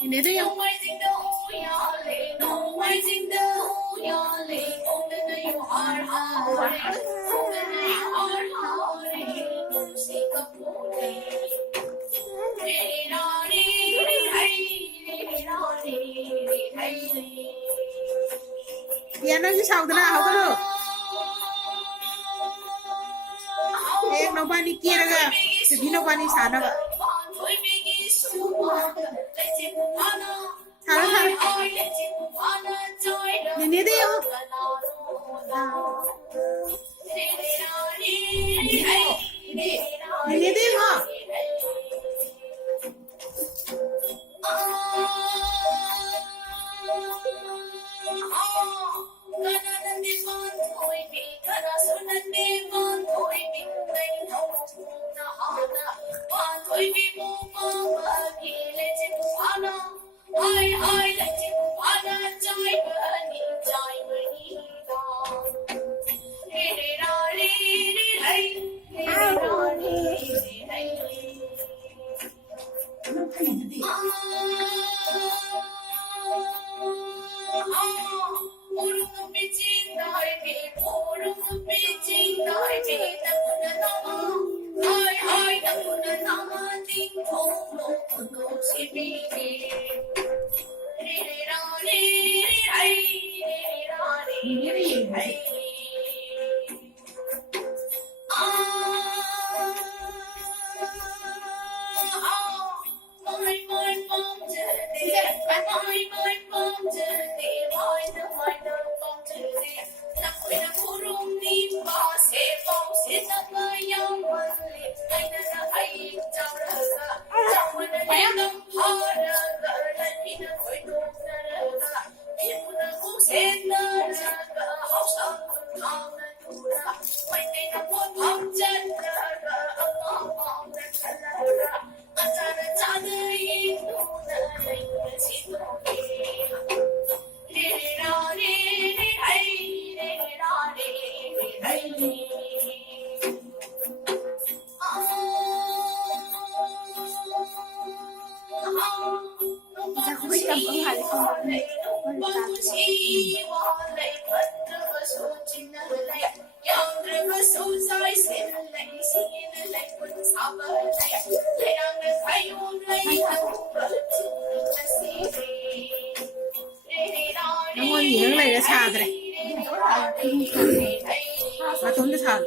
你这样。Yan ang isaw na ako ko. No pani kira ga. Sige no pani sana ba. Sana sana. Nini de yo. Nini de yo. Jagoi cảm ứng hẳn không? Nó ngon gì hơn này là xà rồi đấy. Mà tốn cái xà.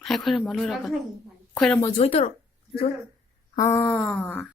Hai khơi là món lôi rồi con. Khơi là món dưới tôi rồi. Dưới. À.